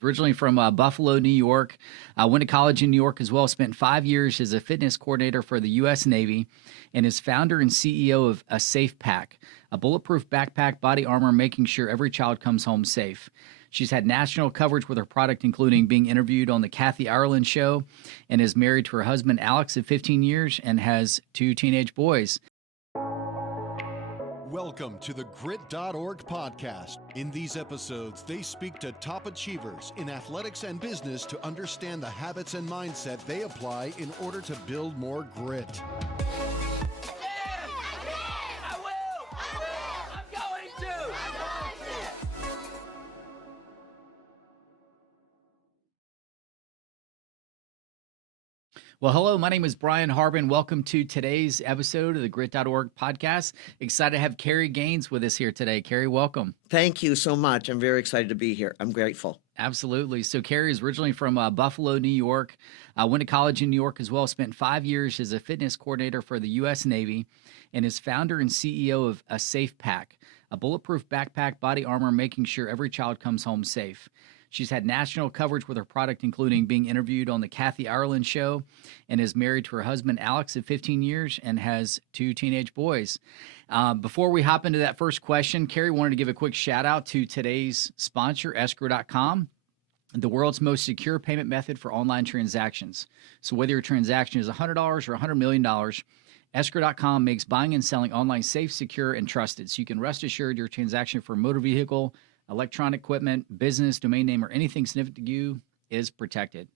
Originally from Buffalo, New York. Went to college in New York as well. Spent 5 years as a fitness coordinator for the U.S. Navy, and is founder and CEO of a Safe Pack, a bulletproof backpack, body armor, making sure every child comes home safe. She's had national coverage with her product, including being interviewed on the Kathy Ireland Show, and is married to her husband Alex of 15 years and has 2 teenage boys. Welcome to the Grit.org podcast. In these episodes, they speak to top achievers in athletics and business to understand the habits and mindset they apply in order to build more grit. Well, hello, my name is Brian Harbin. Welcome to today's episode of the Grit.org podcast. Excited to have Carrie Gaines with us here today. Carrie, welcome. Thank you so much. I'm very excited to be here. I'm grateful. Absolutely. So Carrie is originally from Buffalo, New York. Went to college in New York as well. Spent 5 years as a fitness coordinator for the U.S. Navy, and is founder and CEO of a Safe Pack, a bulletproof backpack, body armor, making sure every child comes home safe. She's had national coverage with her product, including being interviewed on the Kathy Ireland Show, and is married to her husband Alex of 15 years and has 2 teenage boys. Before we hop into that first question, Carrie wanted to give a quick shout out to today's sponsor, escrow.com, the world's most secure payment method for online transactions. So whether your transaction is $100 or $100 million, escrow.com makes buying and selling online safe, secure, and trusted. So you can rest assured your transaction for a motor vehicle, electronic equipment, business, domain name, or anything significant to you is protected.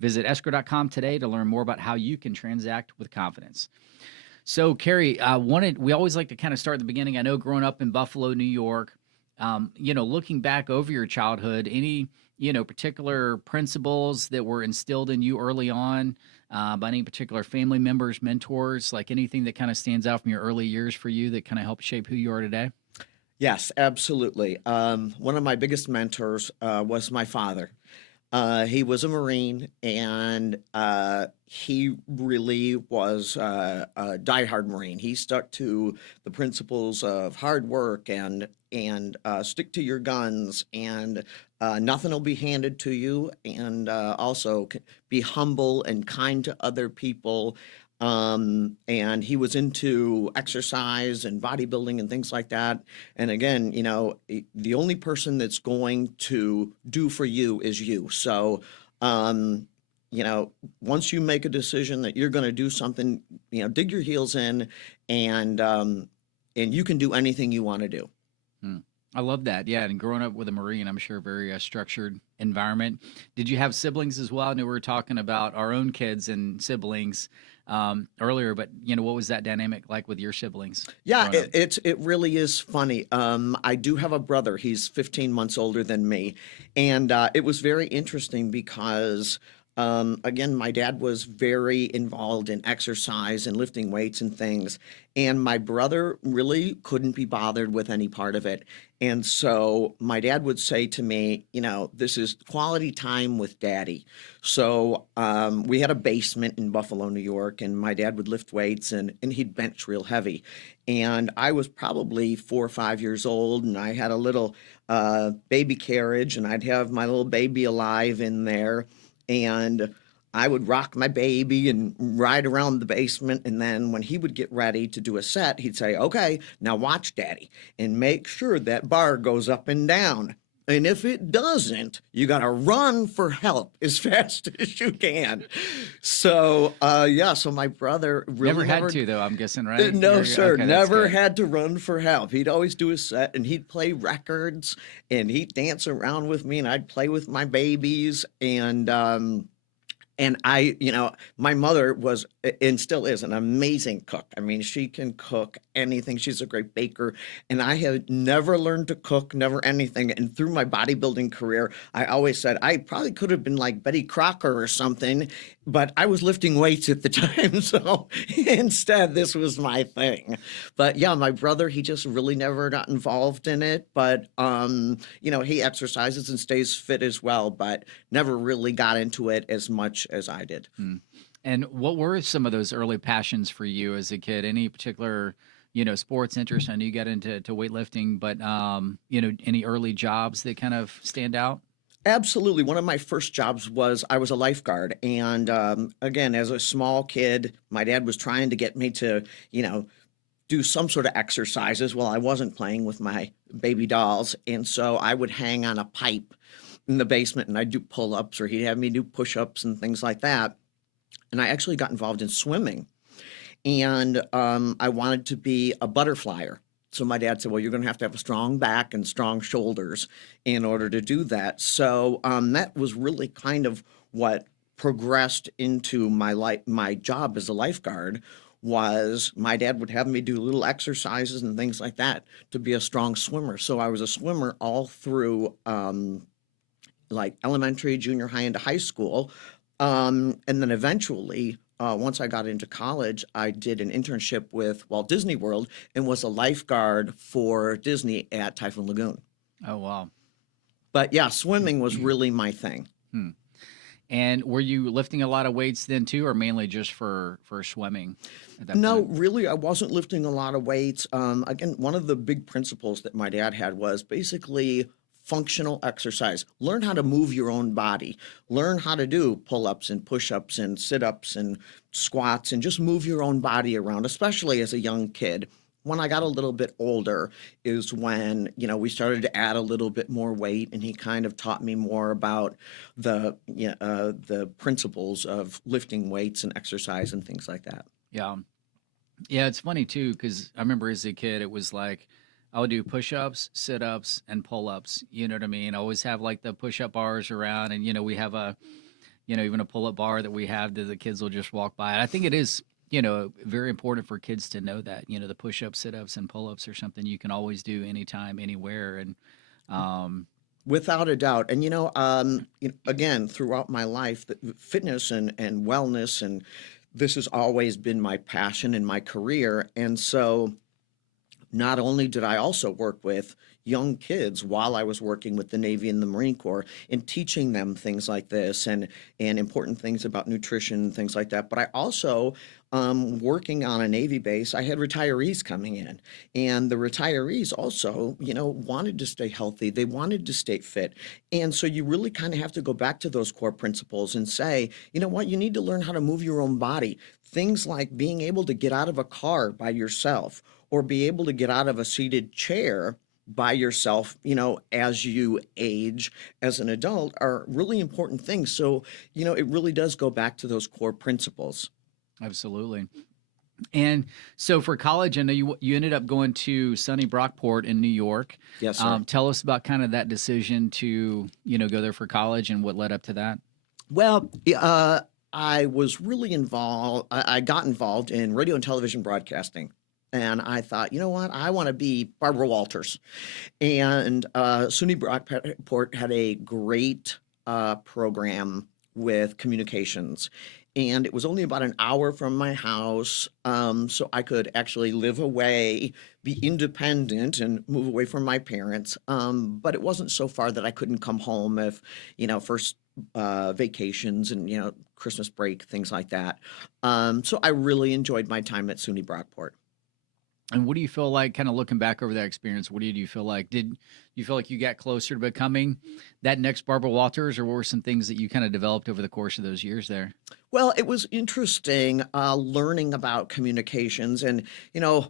Visit escrow.com today to learn more about how you can transact with confidence. So, Carrie, we always like to kind of start at the beginning. I know growing up in Buffalo, New York, looking back over your childhood, any, particular principles that were instilled in you early on by any particular family members, mentors, like anything that kind of stands out from your early years for you that kind of helped shape who you are today? Yes, absolutely. One of my biggest mentors was my father. He was a Marine, and he really was a diehard Marine. He stuck to the principles of hard work and stick to your guns, and nothing will be handed to you, and also be humble and kind to other people. And he was into exercise and bodybuilding and things like that. And again, the only person that's going to do for you is you. So, once you make a decision that you're going to do something, dig your heels in, and you can do anything you want to do. I love that. Yeah. And growing up with a Marine, I'm sure very structured environment. Did you have siblings as well? I know we were talking about our own kids and siblings earlier, but what was that dynamic like with your siblings? Yeah, it really is funny. I do have a brother. He's 15 months older than me. And it was very interesting because again, my dad was very involved in exercise and lifting weights and things. And my brother really couldn't be bothered with any part of it. And so my dad would say to me, this is quality time with daddy. So we had a basement in Buffalo, New York, and my dad would lift weights and he'd bench real heavy. And I was probably 4 or 5 years old, and I had a little baby carriage, and I'd have my little baby alive in there. And I would rock my baby and ride around the basement. And then when he would get ready to do a set, he'd say, okay, now watch daddy and make sure that bar goes up and down. And if it doesn't, you got to run for help as fast as you can. So, so my brother really never had to, though, I'm guessing, right? No, sir. Okay, never had to run for help. He'd always do a set, and he'd play records, and he'd dance around with me, and I'd play with my babies. And I, my mother was and still is an amazing cook. I mean, she can cook anything. She's a great baker. And I had never learned to cook, never anything. And through my bodybuilding career, I always said I probably could have been like Betty Crocker or something, but I was lifting weights at the time. So instead, this was my thing. But yeah, my brother, he just really never got involved in it. But, he exercises and stays fit as well, but never really got into it as much as I did. And what were some of those early passions for you as a kid? Any particular, sports interest? I know you got into weightlifting, but, any early jobs that kind of stand out? Absolutely. One of my first jobs was I was a lifeguard. And again, as a small kid, my dad was trying to get me to, you know, do some sort of exercises while I wasn't playing with my baby dolls. And so I would hang on a pipe in the basement and I'd do pull ups, or he'd have me do push ups and things like that. And I actually got involved in swimming. And I wanted to be a butterflyer. So my dad said, "Well, you're going to have a strong back and strong shoulders in order to do that." So that was really kind of what progressed into my job as a lifeguard. Was my dad would have me do little exercises and things like that to be a strong swimmer. So I was a swimmer all through like elementary, junior high, into high school. And then eventually, once I got into college, I did an internship with Walt Disney World and was a lifeguard for Disney at Typhoon Lagoon. Oh, wow. But yeah, swimming was really my thing. Hmm. And were you lifting a lot of weights then too, or mainly just for swimming at that No, point? really, I wasn't lifting a lot of weights. Again, one of the big principles that my dad had was basically functional exercise. Learn how to move your own body. Learn how to do pull-ups and push-ups and sit-ups and squats and just move your own body around, especially as a young kid. When I got a little bit older is when, you know, we started to add a little bit more weight, and he kind of taught me more about the principles of lifting weights and exercise and things like that. Yeah. Yeah, it's funny too, because I remember as a kid, it was like I would do push-ups, sit-ups, and pull-ups. You know what I mean? I always have like the push-up bars around, and we have even a pull-up bar that we have that the kids will just walk by. And I think it is, very important for kids to know that, the push-ups, sit-ups, and pull-ups are something you can always do anytime, anywhere. And um, Without a doubt. And again, throughout my life, fitness and wellness, and this has always been my passion and my career. And so not only did I also work with young kids while I was working with the Navy and the Marine Corps and teaching them things like this and important things about nutrition and things like that, but I also, working on a Navy base, I had retirees coming in, and the retirees also, wanted to stay healthy. They wanted to stay fit. And so you really kind of have to go back to those core principles and say, you know what, you need to learn how to move your own body. Things like being able to get out of a car by yourself, or be able to get out of a seated chair by yourself, as you age as an adult, are really important things. So, it really does go back to those core principles. absolutely. And so for college, I know you ended up going to sunny Brockport in New York. Yes, sir. Tell us about kind of that decision to go there for college and what led up to that. Well, I was really involved. I got involved in radio and television broadcasting. And I thought, you know what? I want to be Barbara Walters. And SUNY Brockport had a great program with communications. And it was only about an hour from my house, so I could actually live away, be independent, and move away from my parents. But it wasn't so far that I couldn't come home if, first vacations and, Christmas break, things like that. So I really enjoyed my time at SUNY Brockport. And what do you feel like, kind of looking back over that experience? What do you feel like? Did you feel like you got closer to becoming that next Barbara Walters, or what were some things that you kind of developed over the course of those years there? Well, it was interesting learning about communications. And,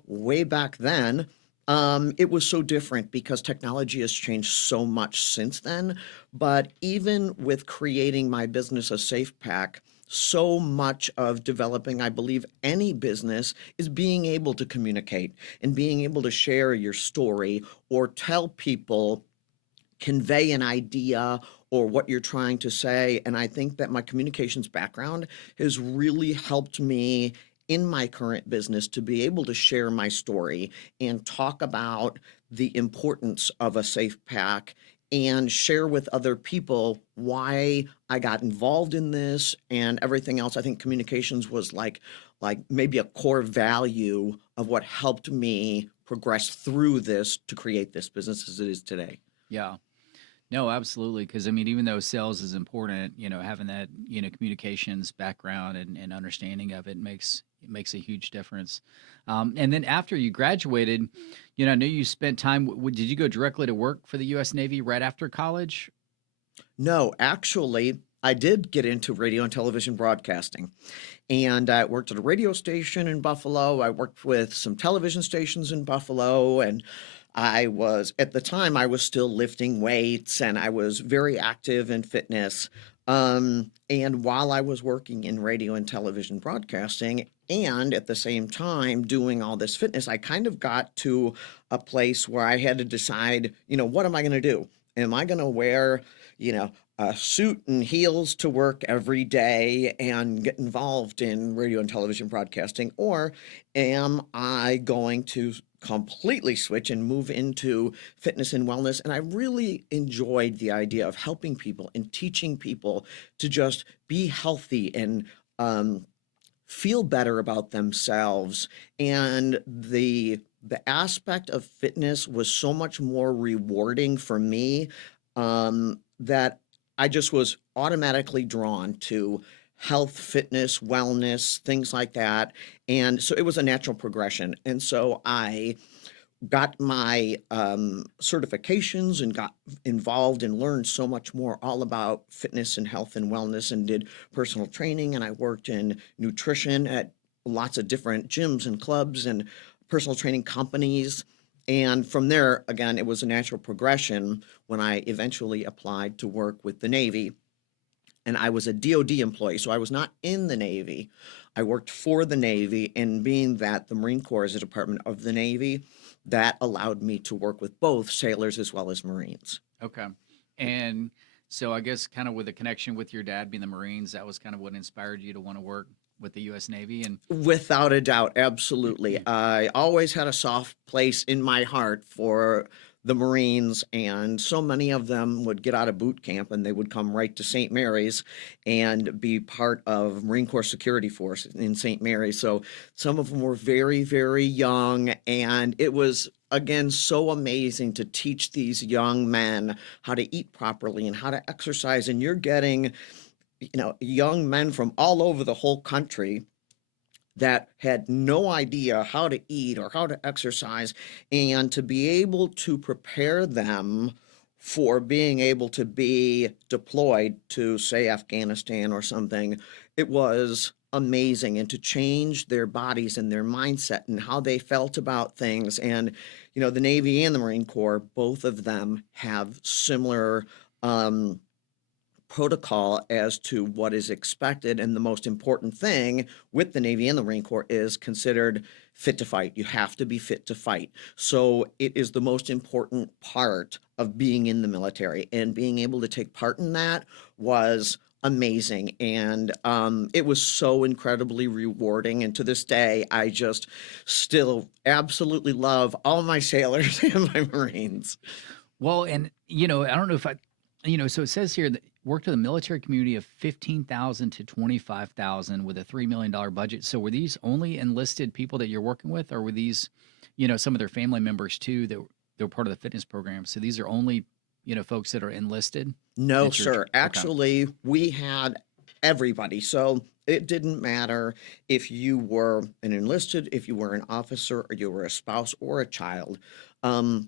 way back then, it was so different because technology has changed so much since then. But even with creating my business, a Safe Pack, so much of developing, I believe, any business is being able to communicate and being able to share your story or tell people, convey an idea or what you're trying to say. And I think that my communications background has really helped me in my current business to be able to share my story and talk about the importance of a Safe Pack and share with other people why I got involved in this and everything else. I think communications was like maybe a core value of what helped me progress through this to create this business as it is today. Yeah. No, absolutely. Because I mean, even though sales is important, having that communications background and understanding of it makes a huge difference. And then after you graduated, I know you spent time. Did you go directly to work for the U.S. Navy right after college? No, actually, I did get into radio and television broadcasting. And I worked at a radio station in Buffalo. I worked with some television stations in Buffalo. And at the time, I was still lifting weights and I was very active in fitness. And while I was working in radio and television broadcasting, and at the same time doing all this fitness, I kind of got to a place where I had to decide, what am I going to do? Am I going to wear, a suit and heels to work every day and get involved in radio and television broadcasting? Or am I going to completely switch and move into fitness and wellness? And I really enjoyed the idea of helping people and teaching people to just be healthy and feel better about themselves. And the aspect of fitness was so much more rewarding for me, that I just was automatically drawn to health, fitness, wellness, things like that. And so it was a natural progression. And so I got my certifications and got involved and learned so much more all about fitness and health and wellness, and did personal training. And I worked in nutrition at lots of different gyms and clubs and personal training companies. And from there, again, it was a natural progression when I eventually applied to work with the Navy. And I was a DoD employee, so I was not in the Navy. I worked for the Navy, and being that the Marine Corps is a department of the Navy, that allowed me to work with both sailors as well as Marines. Okay. And so I guess kind of with a connection with your dad being the Marines, that was kind of what inspired you to want to work with the U.S. Navy. And Without a doubt, absolutely. I always had a soft place in my heart for the Marines, and so many of them would get out of boot camp and they would come right to St. Mary's and be part of Marine Corps Security Force in St. Mary's. So some of them were very, very young, and it was, again, so amazing to teach these young men how to eat properly and how to exercise. And you're getting, young men from all over the whole country that had no idea how to eat or how to exercise, and to be able to prepare them for being able to be deployed to, say, Afghanistan or something. It was amazing, and to change their bodies and their mindset and how they felt about things. And the Navy and the Marine Corps, both of them have similar protocol as to what is expected. And the most important thing with the Navy and the Marine Corps is considered fit to fight. You have to be fit to fight. So it is the most important part of being in the military, and being able to take part in that was amazing. And it was so incredibly rewarding. And to this day, I just still absolutely love all my sailors and my Marines. well, and I don't know if so it says here that worked with a military community of 15,000 to 25,000 with a $3 million budget. So were these only enlisted people that you're working with, or were these, some of their family members too that were part of the fitness program? So these are only, folks that are enlisted? No, that you're- sir. Okay. Actually, we had everybody. So it didn't matter if you were an enlisted, if you were an officer, or you were a spouse or a child.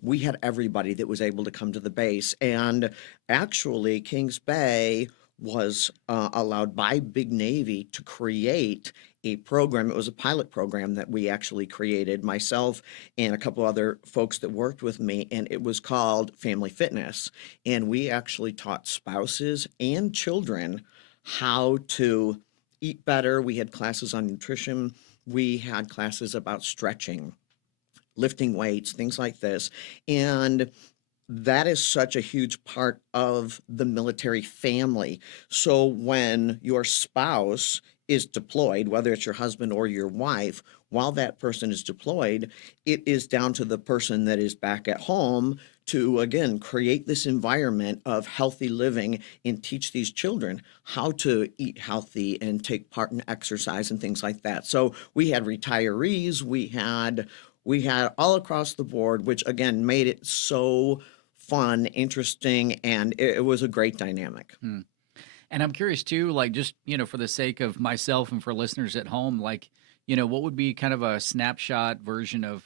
We had everybody that was able to come to the base. And actually, Kings Bay was allowed by Big Navy to create a program. It was a pilot program that we actually created, myself and a couple other folks that worked with me, and it was called Family Fitness. And we actually taught spouses and children how to eat better. We had classes on nutrition. We had classes about stretching, lifting weights, things like this. And that is such a huge part of the military family. So when your spouse is deployed, whether it's your husband or your wife, while that person is deployed, it is down to the person that is back at home to, again, create this environment of healthy living and teach these children how to eat healthy and take part in exercise and things like that. So we had retirees, we had all across the board, which again made it so fun, interesting, and it was a great dynamic. And I'm curious too, like just, for the sake of myself and for listeners at home, like, what would be kind of a snapshot version of,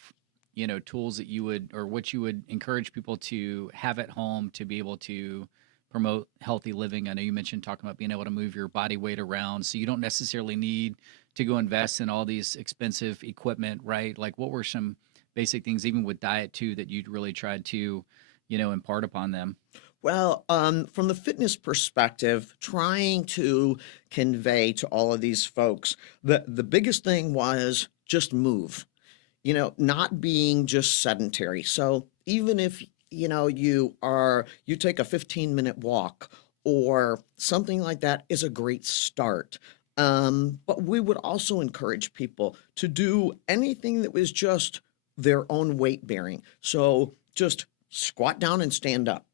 tools that you would, or what you would encourage people to have at home to be able to promote healthy living? I know you mentioned talking about being able to move your body weight around, so you don't necessarily need to go invest in all these expensive equipment, right? Like, what were some basic things, even with diet too, that you'd really tried to, impart upon them? Well, from the fitness perspective, trying to convey to all of these folks, the biggest thing was just move. Not being just sedentary. So even if, you take a 15-minute walk or something like that is a great start. But we would also encourage people to do anything that was just their own weight bearing. So just squat down and stand up,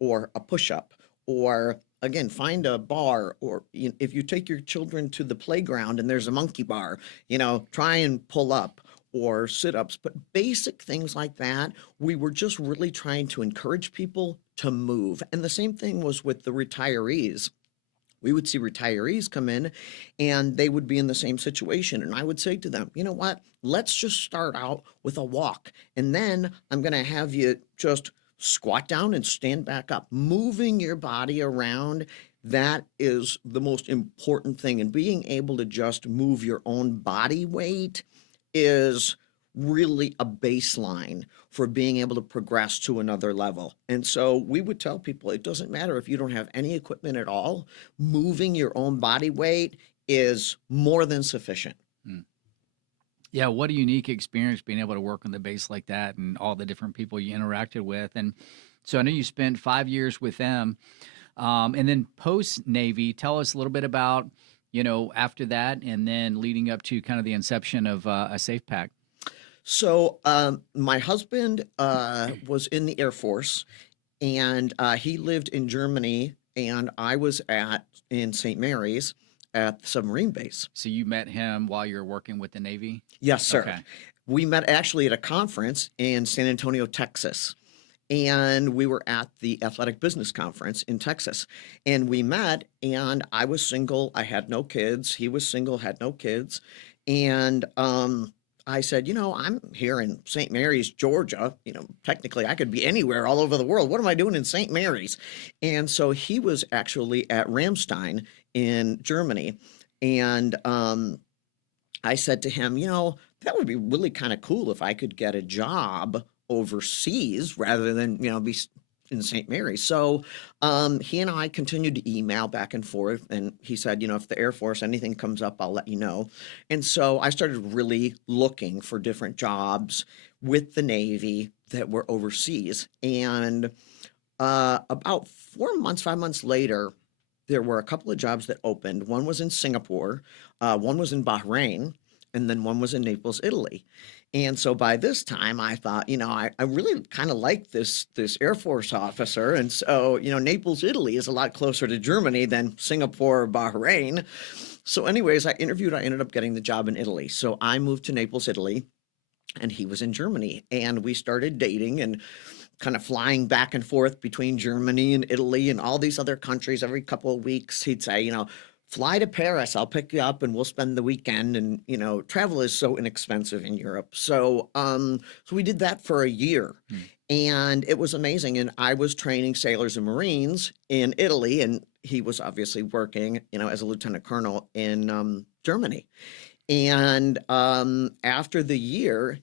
or a push up, or again, find a bar, or if you take your children to the playground and there's a monkey bar, try and pull up or sit ups, but basic things like that. We were just really trying to encourage people to move. And the same thing was with the retirees. We would see retirees come in and they would be in the same situation. And I would say to them, you know what? Let's just start out with a walk. And then I'm going to have you just squat down and stand back up. Moving your body around, that is the most important thing. And being able to just move your own body weight is really a baseline for being able to progress to another level. And so we would tell people it doesn't matter if you don't have any equipment at all, moving your own body weight is more than sufficient. Yeah, what a unique experience being able to work on the base like that and all the different people you interacted with. And so I know you spent 5 years with them. And then post Navy, tell us a little bit about, after that and then leading up to kind of the inception of a Safe Pack. So my husband was in the Air Force, and he lived in Germany, and I was in St. Mary's at the submarine base. So you met him while you were working with the Navy? Yes, sir. Okay. We met actually at a conference in San Antonio, Texas. And we were at the Athletic Business Conference in Texas. And we met, and I was single. I had no kids. He was single, had no kids. And I said, I'm here in St. Mary's, Georgia. Technically, I could be anywhere all over the world. What am I doing in St. Mary's? And so he was actually at Ramstein in Germany. And I said to him, that would be really kind of cool if I could get a job overseas rather than, be in St. Mary's. So he and I continued to email back and forth. And he said, if the Air Force, anything comes up, I'll let you know. And so I started really looking for different jobs with the Navy that were overseas. And about 5 months later, there were a couple of jobs that opened. One was in Singapore, one was in Bahrain, and then one was in Naples, Italy. And so by this time, I thought, I really kind of like this Air Force officer. And so, Naples, Italy is a lot closer to Germany than Singapore or Bahrain. So anyways, I interviewed. I ended up getting the job in Italy. So I moved to Naples, Italy, and he was in Germany. And we started dating and kind of flying back and forth between Germany and Italy and all these other countries every couple of weeks. He'd say, fly to Paris, I'll pick you up and we'll spend the weekend. And, travel is so inexpensive in Europe. So we did that for a year. And it was amazing. And I was training sailors and Marines in Italy, and he was obviously working, as a lieutenant colonel in Germany. And after the year,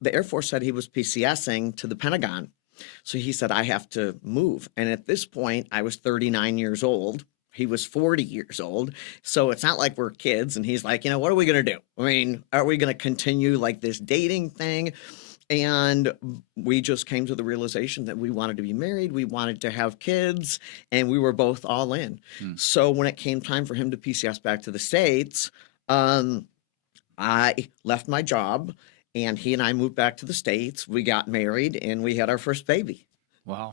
the Air Force said he was PCSing to the Pentagon. So he said, I have to move. And at this point, I was 39 years old. He was 40 years old. So it's not like we're kids. And he's like, what are we going to do? I mean, are we going to continue like this dating thing? And we just came to the realization that we wanted to be married. We wanted to have kids, and we were both all in. So when it came time for him to PCS back to the States, I left my job, and he and I moved back to the States. We got married, and we had our first baby. Wow.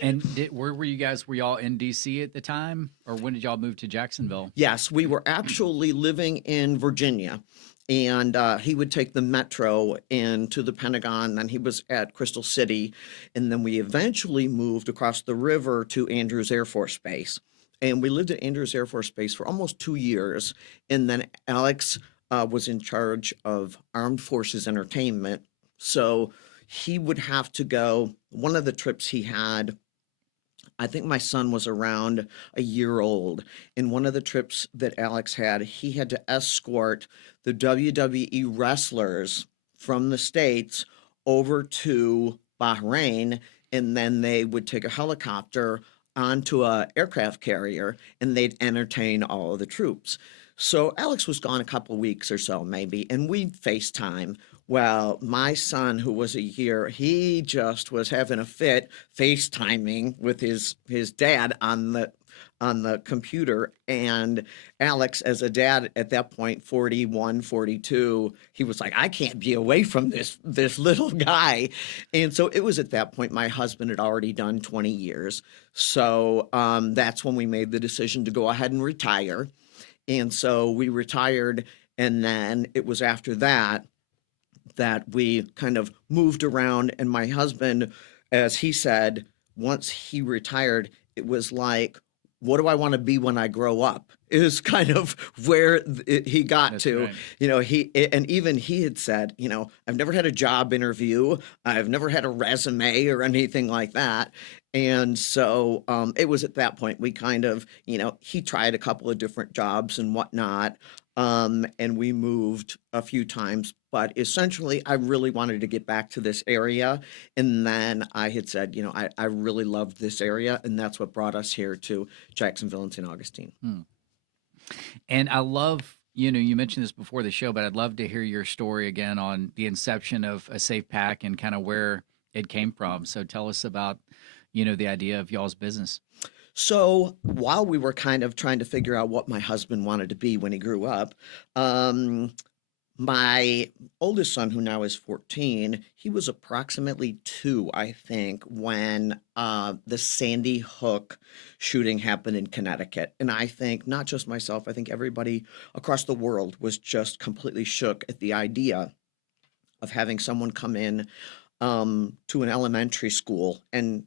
And where were you guys? Were y'all in DC at the time, or when did y'all move to Jacksonville? Yes, we were actually living in Virginia, and he would take the metro into the Pentagon. Then he was at Crystal City, and then we eventually moved across the river to Andrews Air Force Base. And we lived at Andrews Air Force Base for almost 2 years, and then Alex was in charge of Armed Forces Entertainment. So he would have to go. One of the trips he had I think my son was around a year old. In one of the trips that Alex had, he had to escort the WWE wrestlers from the States over to Bahrain, and then they would take a helicopter onto a aircraft carrier and they'd entertain all of the troops. So Alex was gone a couple weeks or so, maybe, and we'd FaceTime. Well, my son, who was a year, he just was having a fit FaceTiming with his dad on the computer. And Alex, as a dad at that point, 41, 42, he was like, I can't be away from this little guy. And so it was at that point my husband had already done 20 years. So that's when we made the decision to go ahead and retire. And so we retired, and then it was after that that we kind of moved around. And my husband, as he said, once he retired, it was like, what do I want to be when I grow up? Is kind of where he got That's to. right. You know, and even he had said, you know, I've never had a job interview, I've never had a resume or anything like that. And so it was at that point we kind of, you know, he tried a couple of different jobs and whatnot. And we moved a few times, but essentially I really wanted to get back to this area. And then I had said, you know, I really loved this area, and that's what brought us here to Jacksonville and St. Augustine. And I love, you mentioned this before the show, but I'd love to hear your story again on the inception of a Safe Pack and kind of where it came from. So tell us about, the idea of y'all's business. So while we were kind of trying to figure out what my husband wanted to be when he grew up, my oldest son, who now is 14, he was approximately 2, I think, when the Sandy Hook shooting happened in Connecticut. And I think not just myself, I think everybody across the world was just completely shook at the idea of having someone come in to an elementary school and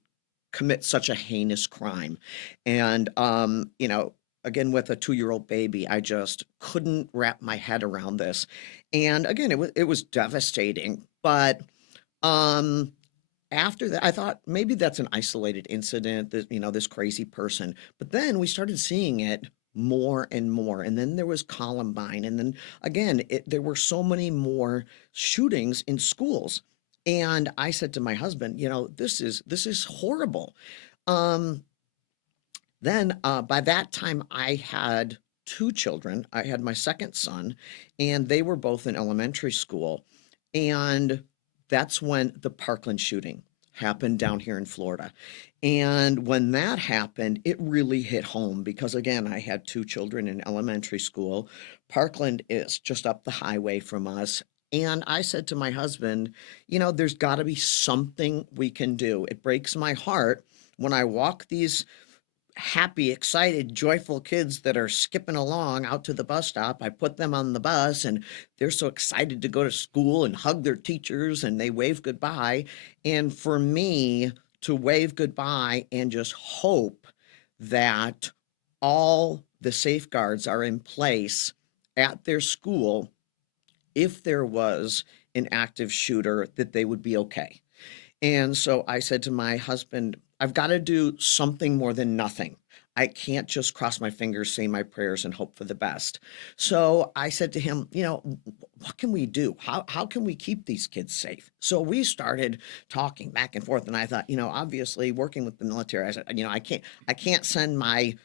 commit such a heinous crime. And, again, with a 2-year-old baby, I just couldn't wrap my head around this. And again, it was devastating. But after that, I thought maybe that's an isolated incident, that, this crazy person. But then we started seeing it more and more. And then there was Columbine. And then again, there were so many more shootings in schools. And I said to my husband, this is horrible. Then by that time, I had 2 children. I had my second son, and they were both in elementary school. And that's when the Parkland shooting happened down here in Florida. And when that happened, it really hit home because, again, I had 2 children in elementary school. Parkland is just up the highway from us. And I said to my husband, there's got to be something we can do. It breaks my heart when I walk these happy, excited, joyful kids that are skipping along out to the bus stop. I put them on the bus and they're so excited to go to school and hug their teachers and they wave goodbye. And for me to wave goodbye and just hope that all the safeguards are in place at their school, if there was an active shooter, that they would be okay. And so I said to my husband, I've got to do something more than nothing. I can't just cross my fingers, say my prayers, and hope for the best. So I said to him, what can we do? How can we keep these kids safe? So we started talking back and forth. And I thought, obviously working with the military, I said, I can't send my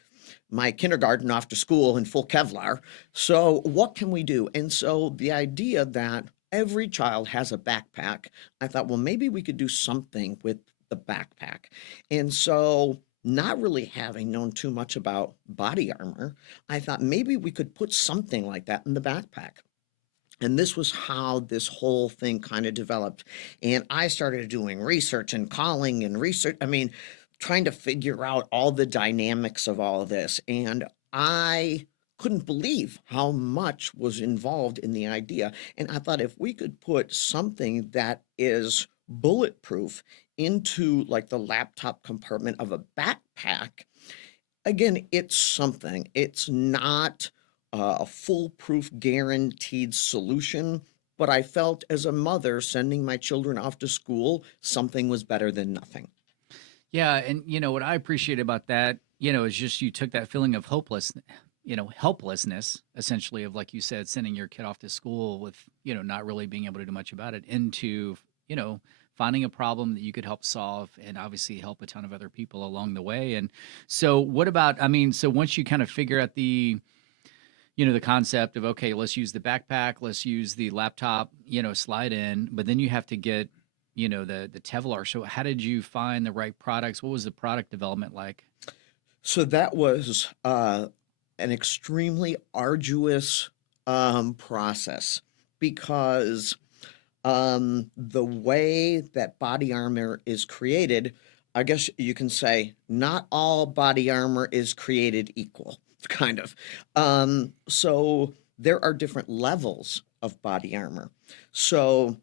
kindergarten off to school in full Kevlar. So what can we do? And so the idea that every child has a backpack, I thought, well, maybe we could do something with the backpack. And so, not really having known too much about body armor, I thought maybe we could put something like that in the backpack. And this was how this whole thing kind of developed. And I started doing research and calling and research. Trying to figure out all the dynamics of all of this. And I couldn't believe how much was involved in the idea. And I thought if we could put something that is bulletproof into like the laptop compartment of a backpack, again, it's something. It's not a foolproof, guaranteed solution. But I felt as a mother sending my children off to school, something was better than nothing. Yeah, and what I appreciate about that, is just you took that feeling of helplessness, essentially, of like you said, sending your kid off to school with, not really being able to do much about it, into, you know, finding a problem that you could help solve and obviously help a ton of other people along the way. And so what about, I mean, so once you kind of figure out the concept of, okay, let's use the backpack, let's use the laptop, slide in, but then you have to get, the Tevlar. So how did you find the right products? What was the product development like? So that was an extremely arduous process because the way that body armor is created, I guess you can say not all body armor is created equal, kind of. So there are different levels of body armor. So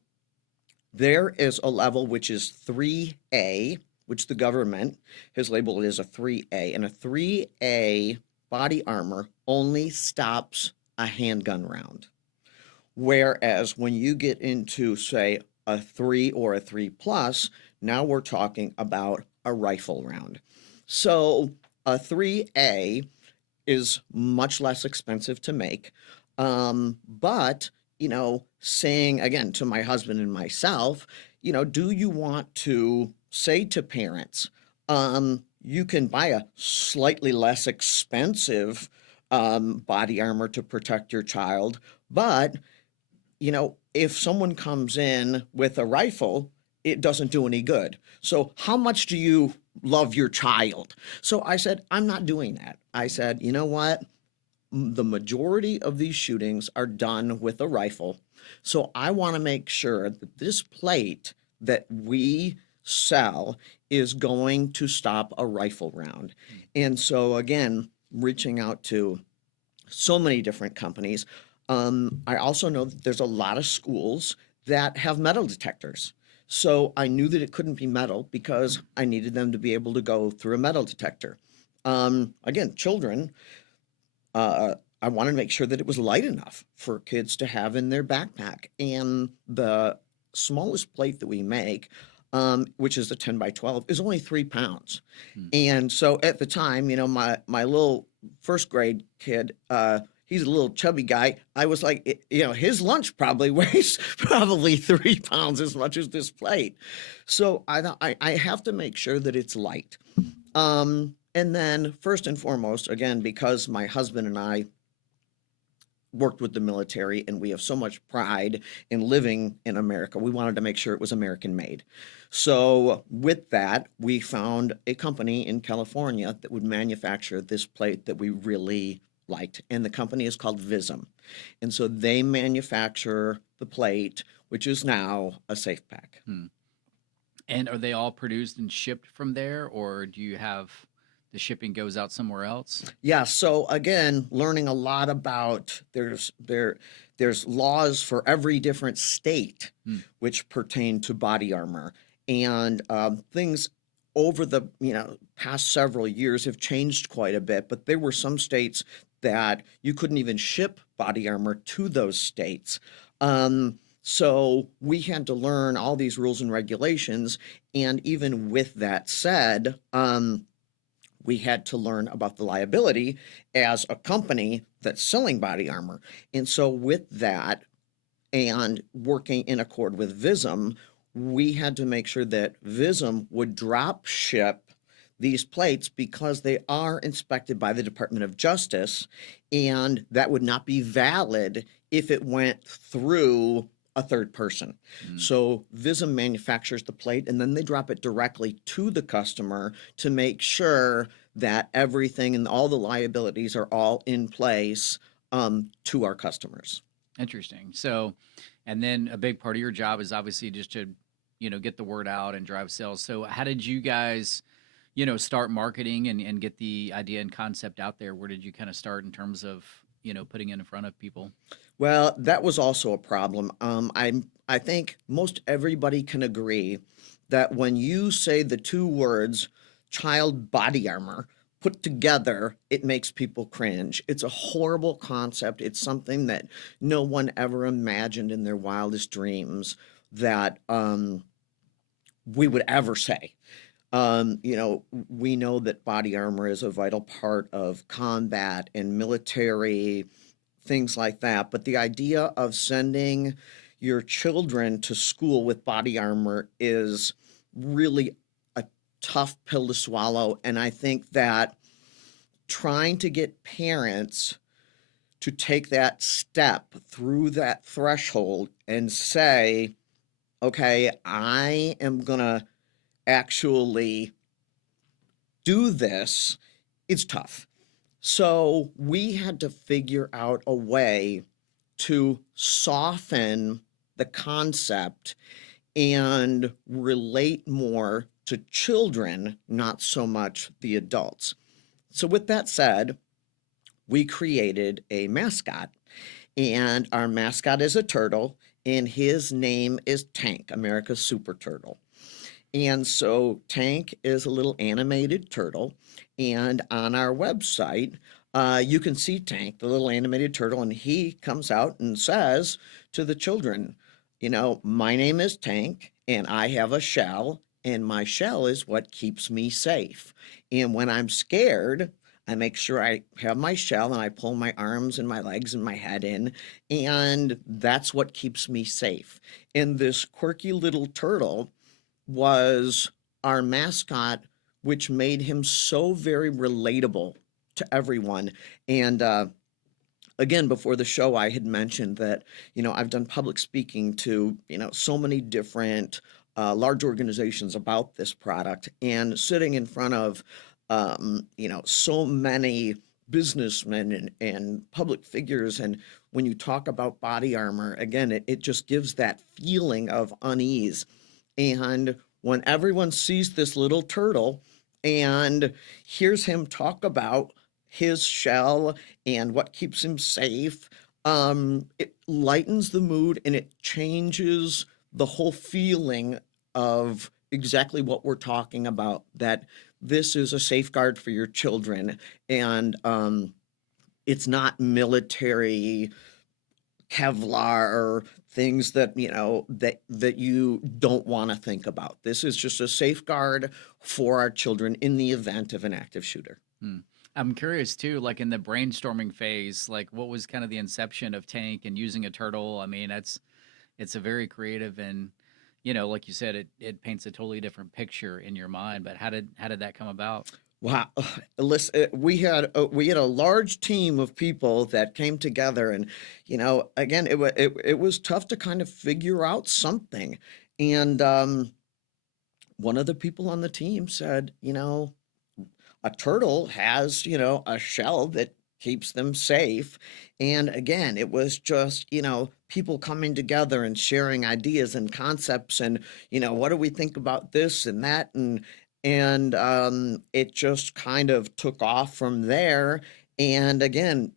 there is a level which is 3A, which the government has labeled as a 3A. And a 3A body armor only stops a handgun round. Whereas when you get into, say, a 3 or a 3 plus, now we're talking about a rifle round. So a 3A is much less expensive to make. But, saying again to my husband and myself, do you want to say to parents, you can buy a slightly less expensive body armor to protect your child, but if someone comes in with a rifle, it doesn't do any good. So how much do you love your child? So I said, I'm not doing that. I said, you know what? The majority of these shootings are done with a rifle. So I want to make sure that this plate that we sell is going to stop a rifle round. And so again, reaching out to so many different companies. I also know that there's a lot of schools that have metal detectors. So I knew that it couldn't be metal because I needed them to be able to go through a metal detector. Again, children, I wanted to make sure that it was light enough for kids to have in their backpack. And the smallest plate that we make, which is a 10 by 12, is only 3 pounds. And so at the time, my little first grade kid, he's a little chubby guy. I was like, his lunch probably weighs probably 3 pounds as much as this plate. So I thought I have to make sure that it's light. And then first and foremost, again, because my husband and I worked with the military and we have so much pride in living in America, we wanted to make sure it was American made. So with that, we found a company in California that would manufacture this plate that we really liked. And the company is called Vism. And so they manufacture the plate, which is now a safe pack. And are they all produced and shipped from there, or do you have the shipping goes out somewhere else? Yeah, so again, learning a lot about there's laws for every different state which pertain to body armor, and things over the past several years have changed quite a bit. But there were some states that you couldn't even ship body armor to those states. So we had to learn all these rules and regulations, and even with that said, we had to learn about the liability as a company that's selling body armor. And so with that and working in accord with Vism, we had to make sure that Vism would drop ship these plates because they are inspected by the Department of Justice, and that would not be valid if it went through a third person. So Vism manufactures the plate and then they drop it directly to the customer to make sure that everything and all the liabilities are all in place to our customers. Interesting. So, and then a big part of your job is obviously just to, get the word out and drive sales. So how did you guys, start marketing and get the idea and concept out there? Where did you kind of start in terms of, putting it in front of people? Well, that was also a problem. I think most everybody can agree that when you say the two words child body armor put together, it makes people cringe. It's a horrible concept. It's something that no one ever imagined in their wildest dreams that we would ever say. We know that body armor is a vital part of combat and military, things like that. But the idea of sending your children to school with body armor is really a tough pill to swallow. And I think that trying to get parents to take that step through that threshold and say, okay, I am going to actually do this, it's tough. So we had to figure out a way to soften the concept and relate more to children, not so much the adults. So, with that said, we created a mascot, and our mascot is a turtle, and his name is Tank, America's Super Turtle. And so Tank is a little animated turtle. And on our website, you can see Tank, the little animated turtle, and he comes out and says to the children, my name is Tank, and I have a shell, and my shell is what keeps me safe. And when I'm scared, I make sure I have my shell and I pull my arms and my legs and my head in, and that's what keeps me safe. And this quirky little turtle was our mascot, which made him so very relatable to everyone. And again, before the show, I had mentioned that, I've done public speaking to, so many different large organizations about this product, and sitting in front of, so many businessmen and public figures. And when you talk about body armor, again, it just gives that feeling of unease. And when everyone sees this little turtle and hears him talk about his shell and what keeps him safe, it lightens the mood and it changes the whole feeling of exactly what we're talking about, that this is a safeguard for your children. And it's not military Kevlar or things that that you don't want to think about. This is just a safeguard for our children in the event of an active shooter. Hmm. I'm curious too, like in the brainstorming phase, like what was kind of the inception of Tank and using a turtle? I mean, it's a very creative and like you said, it paints a totally different picture in your mind. But how did that come about? Wow. Listen, we had a large team of people that came together, and again, it was tough to kind of figure out something. And one of the people on the team said, a turtle has, a shell that keeps them safe. And again, it was just, people coming together and sharing ideas and concepts and, what do we think about this and that? And it just kind of took off from there. And again,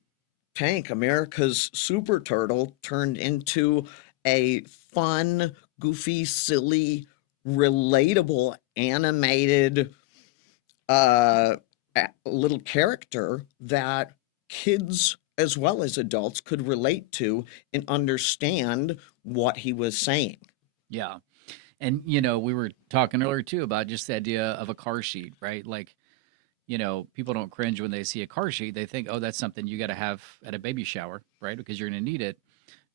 Tank, America's Super Turtle, turned into a fun, goofy, silly, relatable, animated uh, little character that kids as well as adults could relate to and understand what he was saying. Yeah. And we were talking earlier too about just the idea of a car sheet, right? Like, people don't cringe when they see a car sheet. They think, oh, that's something you got to have at a baby shower, right? Because you're going to need it.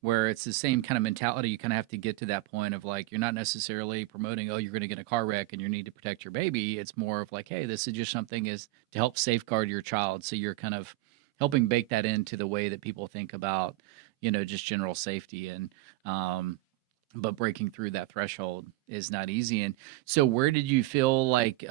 Where it's the same kind of mentality. You kind of have to get to that point of like, you're not necessarily promoting, oh, you're going to get in a car wreck and you need to protect your baby. It's more of like, hey, this is just something is to help safeguard your child. So you're kind of helping bake that into the way that people think about, just general safety. And, but breaking through that threshold is not easy. And so where did you feel like,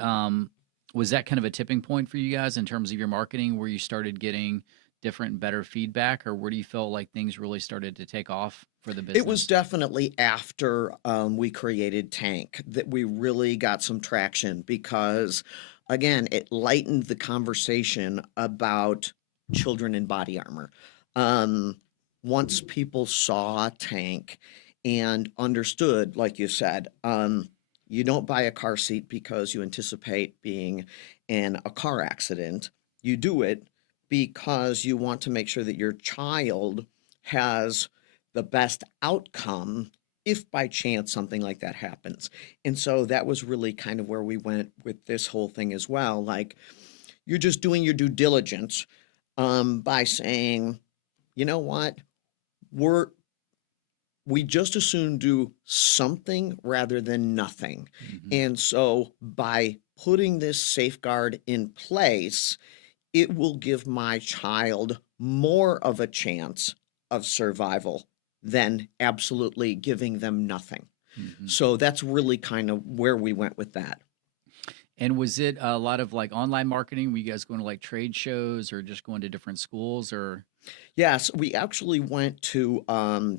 was that kind of a tipping point for you guys in terms of your marketing where you started getting different and better feedback, or where do you feel like things really started to take off for the business? It was definitely after we created Tank that we really got some traction because, again, it lightened the conversation about children in body armor. Once people saw Tank and understood, like you said, you don't buy a car seat because you anticipate being in a car accident. You do it because you want to make sure that your child has the best outcome if by chance something like that happens. And so that was really kind of where we went with this whole thing as well. Like, you're just doing your due diligence by saying, you know what, we're we just as soon do something rather than nothing. Hmm. And so by putting this safeguard in place, it will give my child more of a chance of survival than absolutely giving them nothing. Hmm. So that's really kind of where we went with that. And was it a lot of like online marketing? Were you guys going to like trade shows or just going to different schools or? Yes, we actually went to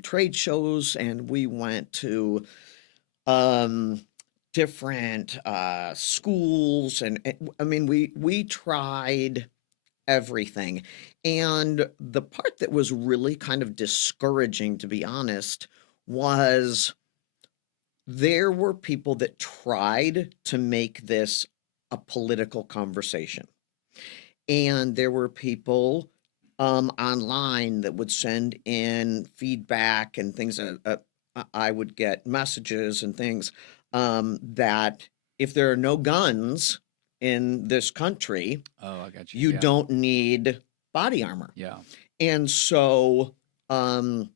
trade shows and we went to um, different schools, and I mean we tried everything. And the part that was really kind of discouraging, to be honest, was there were people that tried to make this a political conversation. And there were people online that would send in feedback and things. I would get messages and things that if there are no guns in this country, Oh, I got you. you Yeah. don't need body armor. Yeah. And so um,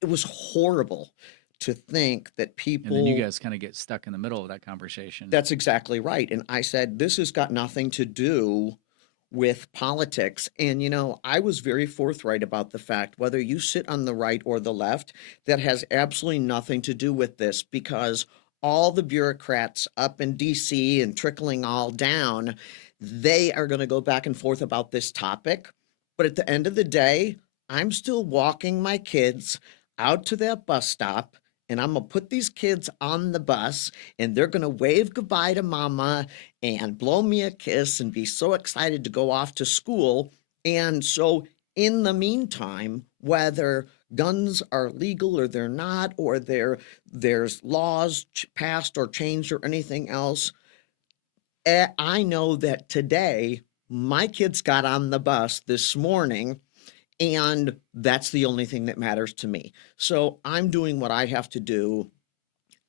it was horrible to think that And then you people. guys kind of get stuck in the middle of that conversation. That's exactly right. And I said, this has got nothing to do with politics. And, I was very forthright about the fact whether you sit on the right or the left, that has absolutely nothing to do with this, because all the bureaucrats up in DC and trickling all down, they are going to go back and forth about this topic. But at the end of the day, I'm still walking my kids out to that bus stop, and I'm going to put these kids on the bus, and they're going to wave goodbye to mama and blow me a kiss and be so excited to go off to school. And so, in the meantime, whether guns are legal or they're not, or there's laws passed or changed or anything else, I know that today my kids got on the bus this morning, and that's the only thing that matters to me. So I'm doing what I have to do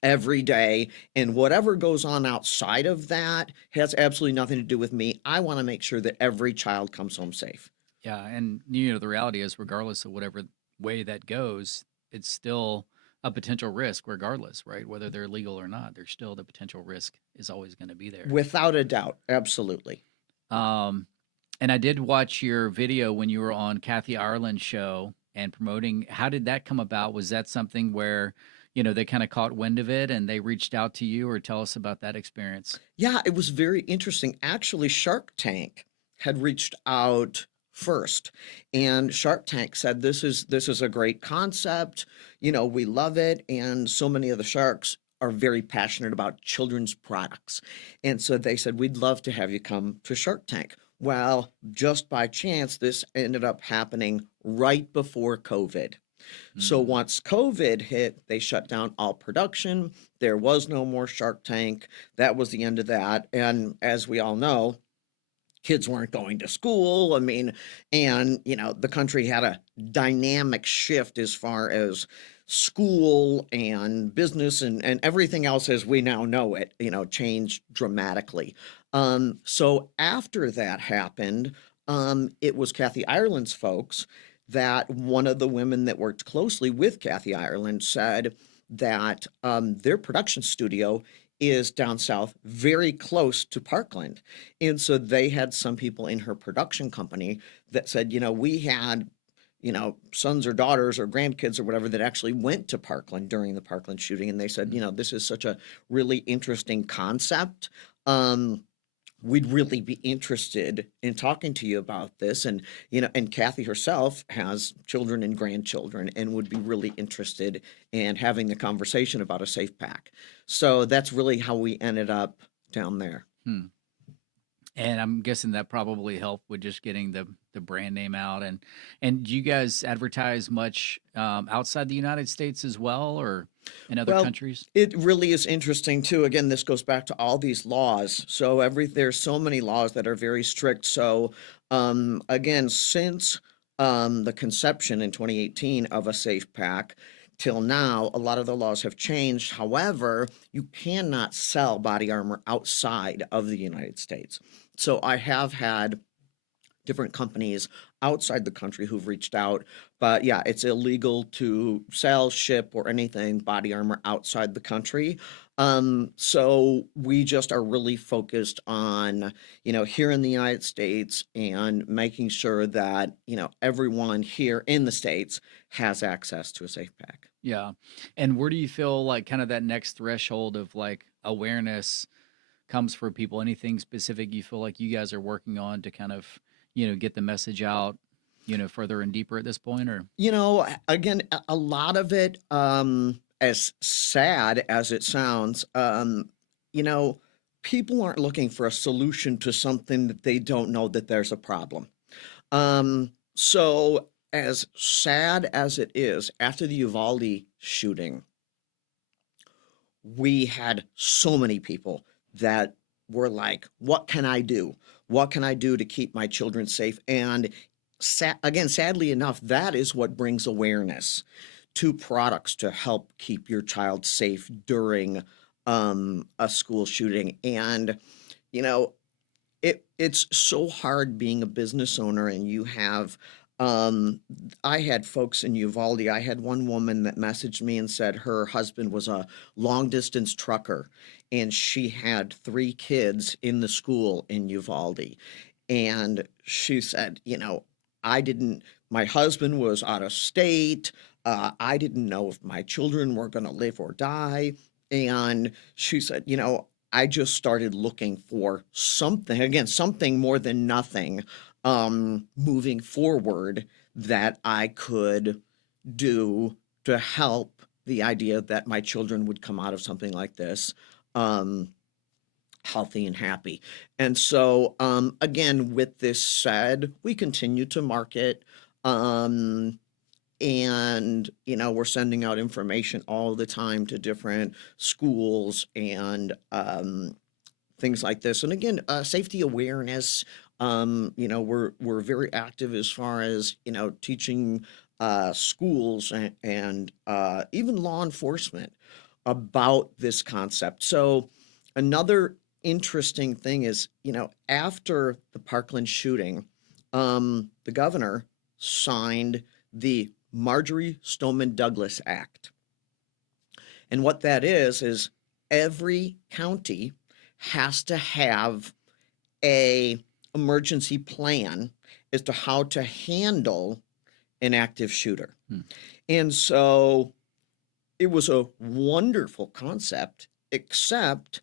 every day, and whatever goes on outside of that has absolutely nothing to do with me. I want to make sure that every child comes home safe. Yeah. And, the reality is, regardless of whatever way that goes, it's still a potential risk, regardless, right? Whether they're legal or not, there's still the potential risk is always going to be there. Without a doubt, absolutely. Um, and I did watch your video when you were on Kathy Ireland's show and promoting. How did that come about? Was that something where, they kind of caught wind of it and they reached out to you, or tell us about that experience? Yeah, it was very interesting. Actually, Shark Tank had reached out first, and Shark Tank said this is a great concept. We love it, and so many of the sharks are very passionate about children's products. And so they said, we'd love to have you come to Shark Tank. Well, just by chance, this ended up happening right before COVID. So Mm. once COVID hit, they shut down all production. There was no more Shark Tank. That was the end of that. And as we all know, kids weren't going to school. I mean, and the country had a dynamic shift as far as school and business and everything else as we now know it, changed dramatically. So after that happened, it was Kathy Ireland's folks that one of the women that worked closely with Kathy Ireland said that their production studio is down south, very close to Parkland. And so they had some people in her production company that said, we had, sons or daughters or grandkids or whatever that actually went to Parkland during the Parkland shooting. And they said, this is such a really interesting concept. We'd really be interested in talking to you about this. And, and Kathy herself has children and grandchildren and would be really interested in having the conversation about a safe pack. So that's really how we ended up down there. Hmm. And I'm guessing that probably helped with just getting the brand name out. And do you guys advertise much outside the United States as well, or in other Well, countries? it really is interesting too. Again, this goes back to all these laws. So there's so many laws that are very strict. So again, since the conception in 2018 of a safe pack, till now, a lot of the laws have changed. However, you cannot sell body armor outside of the United States. So I have had different companies outside the country who've reached out. But yeah, it's illegal to sell, ship, or anything body armor outside the country. So we just are really focused on, here in the United States and making sure that, everyone here in the States has access to a safe pack. Yeah. And where do you feel like kind of that next threshold of like awareness comes for people? Anything specific you feel like you guys are working on to kind of, get the message out, further and deeper at this point? Or Again, a lot of it, as sad as it sounds, people aren't looking for a solution to something that they don't know that there's a problem. So as sad as it is, after the Uvalde shooting, we had so many people that were like, what can I do? What can I do to keep my children safe? And again, sadly enough, that is what brings awareness to products to help keep your child safe during a school shooting. And, it's so hard being a business owner, and you have I had folks in Uvalde. I had one woman that messaged me and said her husband was a long distance trucker, and she had 3 kids in the school in Uvalde. And she said, my husband was out of state. I didn't know if my children were going to live or die. And she said, I just started looking for something more than nothing, moving forward, that I could do to help the idea that my children would come out of something like this healthy and happy. And so, again, with this said, we continue to market, and, we're sending out information all the time to different schools and things like this. And again, safety awareness, we're very active as far as, teaching schools and even law enforcement about this concept. So another interesting thing is, after the Parkland shooting, the governor signed the Marjorie Stoneman Douglas Act. And what that is every county has to have a emergency plan as to how to handle an active shooter. And so it was a wonderful concept, except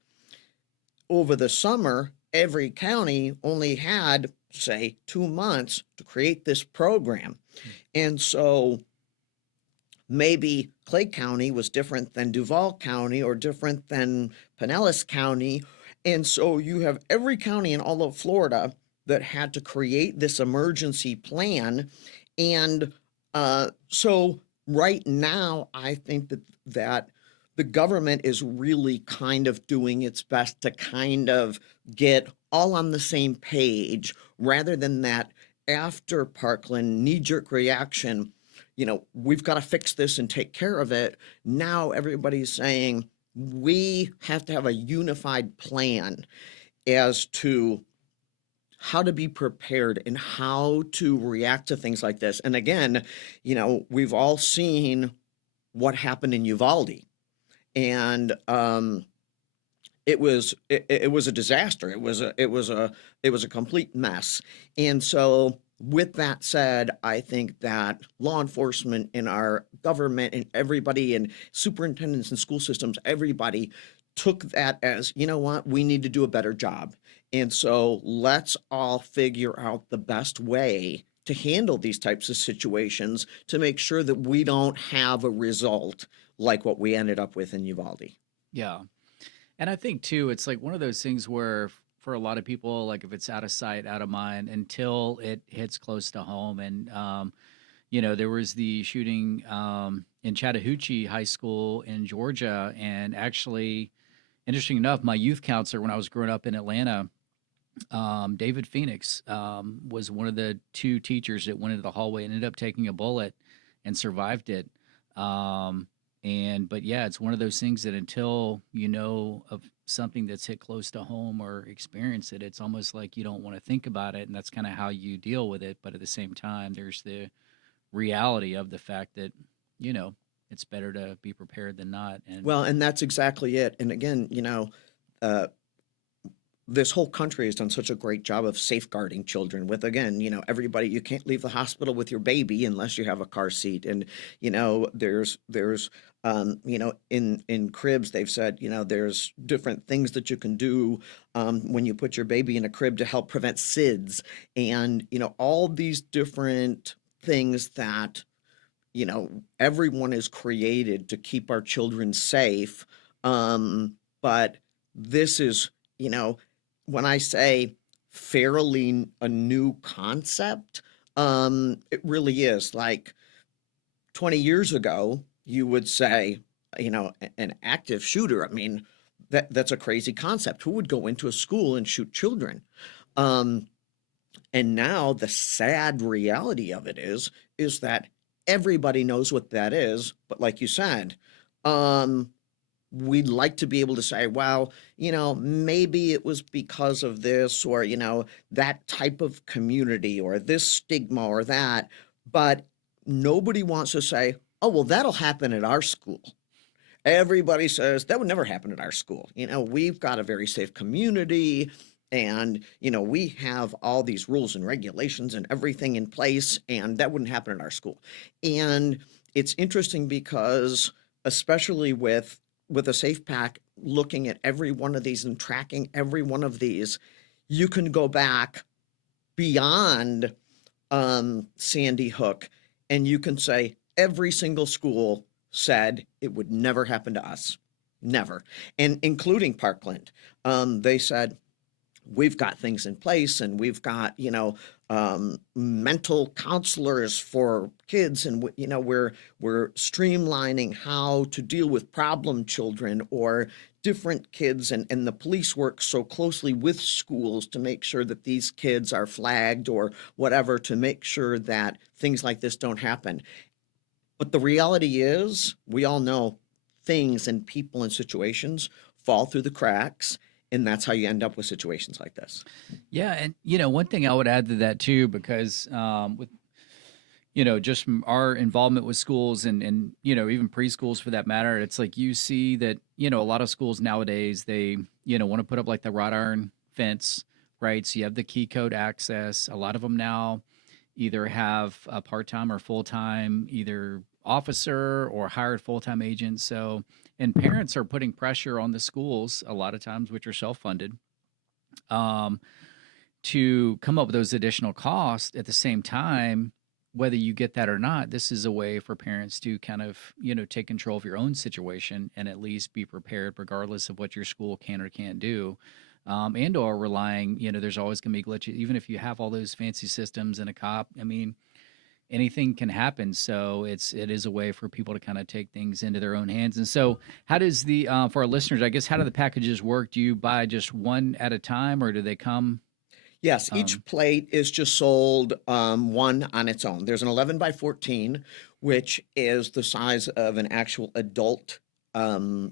over the summer, every county only had, say, 2 months to create this program. And so maybe Clay County was different than Duval County or different than Pinellas County. And so you have every county in all of Florida that had to create this emergency plan. And so right now, I think that the government is really kind of doing its best to kind of get all on the same page, rather than that after Parkland knee-jerk reaction, we've got to fix this and take care of it. Now everybody's saying we have to have a unified plan as to how to be prepared and how to react to things like this. And again, we've all seen what happened in Uvalde, and it was a disaster. It was a complete mess. And so, with that said, I think that law enforcement in our government and everybody, and superintendents and school systems, everybody took that as, what, we need to do a better job. And so let's all figure out the best way to handle these types of situations to make sure that we don't have a result like what we ended up with in Uvalde. Yeah. And I think too, it's like one of those things where for a lot of people, like if it's out of sight, out of mind, until it hits close to home. And, there was the shooting in Chattahoochee High School in Georgia. And actually, interesting enough, my youth counselor when I was growing up in Atlanta, David Phoenix, was one of the 2 teachers that went into the hallway and ended up taking a bullet and survived it. But yeah, it's one of those things that until you know of something that's hit close to home or experience it, it's almost like you don't want to think about it, and that's kind of how you deal with it. But at the same time, there's the reality of the fact that, you know, it's better to be prepared than not. And Well, and that's exactly it. And again, uh, this whole country has done such a great job of safeguarding children with, again, everybody, you can't leave the hospital with your baby unless you have a car seat. And, there's in cribs, they've said, there's different things that you can do when you put your baby in a crib to help prevent SIDS and, all these different things that, everyone is created to keep our children safe. But this is, when I say fairly a new concept, it really is. Like 20 years ago, you would say, an active shooter. I mean, that's a crazy concept. Who would go into a school and shoot children? Um, and now the sad reality of it is that everybody knows what that is. But like you said, um, we'd like to be able to say, well, maybe it was because of this or, that type of community or this stigma or that. But nobody wants to say, oh, well, that'll happen at our school. Everybody says that would never happen at our school. We've got a very safe community and, we have all these rules and regulations and everything in place, and that wouldn't happen at our school. And it's interesting because, especially with a safe pack, looking at every one of these and tracking every one of these, you can go back beyond Sandy Hook and you can say every single school said it would never happen to us. Never. And including Parkland. They said, we've got things in place and we've got, mental counselors for kids. And, we're streamlining how to deal with problem children or different kids. And the police work so closely with schools to make sure that these kids are flagged or whatever, to make sure that things like this don't happen. But the reality is, we all know things and people and situations fall through the cracks. And that's how you end up with situations like this. yeah, and one thing I would add to that too, because with just from our involvement with schools and even preschools for that matter, it's like you see that a lot of schools nowadays, they want to put up like the wrought iron fence, right? So you have the key code access. A lot of them now either have a part-time or full-time either officer or hired full-time agents. So, and parents are putting pressure on the schools a lot of times, which are self-funded, um, to come up with those additional costs. At the same time, whether you get that or not, this is a way for parents to kind of, take control of your own situation and at least be prepared regardless of what your school can or can't do. And or relying, there's always going to be glitches, even if you have all those fancy systems and a cop. I mean, anything can happen. So it is a way for people to kind of take things into their own hands. And so how does for our listeners, I guess, how do the packages work? Do you buy just one at a time or do they come? Yes, each plate is just sold one on its own. There's an 11 by 14, which is the size of an actual adult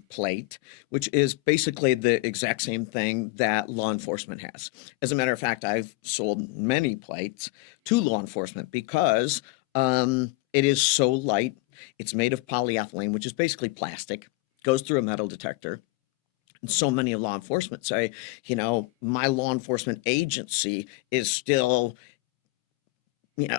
plate, which is basically the exact same thing that law enforcement has. As a matter of fact, I've sold many plates to law enforcement because it is so light. It's made of polyethylene, which is basically plastic, goes through a metal detector. And so many of law enforcement say, my law enforcement agency is still,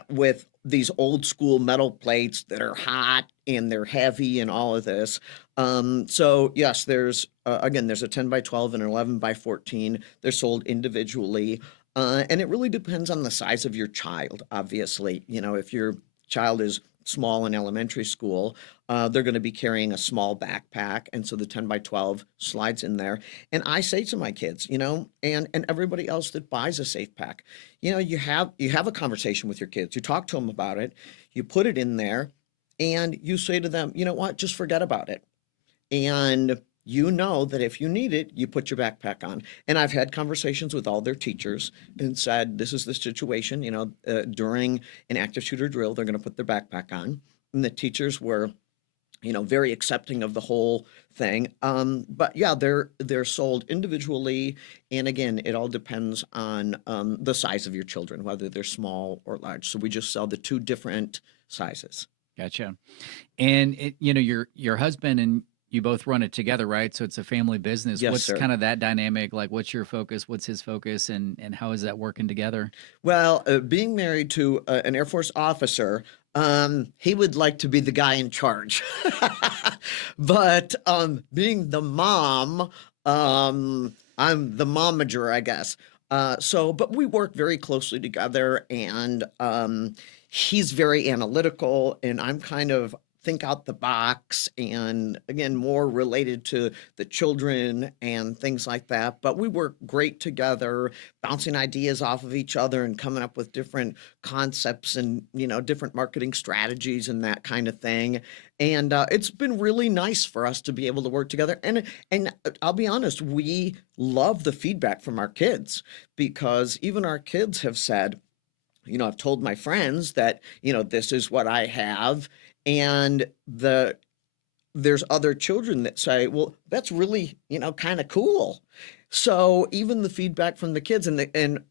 with these old school metal plates that are hot and they're heavy and all of this. So yes, there's there's a 10 by 12 and an 11 by 14. They're sold individually. And it really depends on the size of your child, obviously. If your child is small in elementary school, they're going to be carrying a small backpack. And so the 10 by 12 slides in there. And I say to my kids, and everybody else that buys a safe pack, you have a conversation with your kids. You talk to them about it. You put it in there and you say to them, you know what, just forget about it. And that if you need it, you put your backpack on. And I've had conversations with all their teachers and said, this is the situation, during an active shooter drill, they're going to put their backpack on. And the teachers were very accepting of the whole thing. But yeah, they're sold individually, and again, it all depends on the size of your children, whether they're small or large. So we just sell the two different sizes. Gotcha. And your husband and you both run it together, right? So it's a family business. Yes, What's sir. kind of that dynamic like? What's your focus? What's his focus? And how is that working together? Well, being married to an Air Force officer, he would like to be the guy in charge. But being the mom, I'm the momager, I guess. But we work very closely together, and he's very analytical, and I'm kind of think out the box, and again, more related to the children and things like that. But we work great together, bouncing ideas off of each other and coming up with different concepts and different marketing strategies and that kind of thing. And it's been really nice for us to be able to work together. And I'll be honest, we love the feedback from our kids, because even our kids have said, I've told my friends that, this is what I have. And there's other children that say, well, that's really, kind of cool. So even the feedback from the kids, and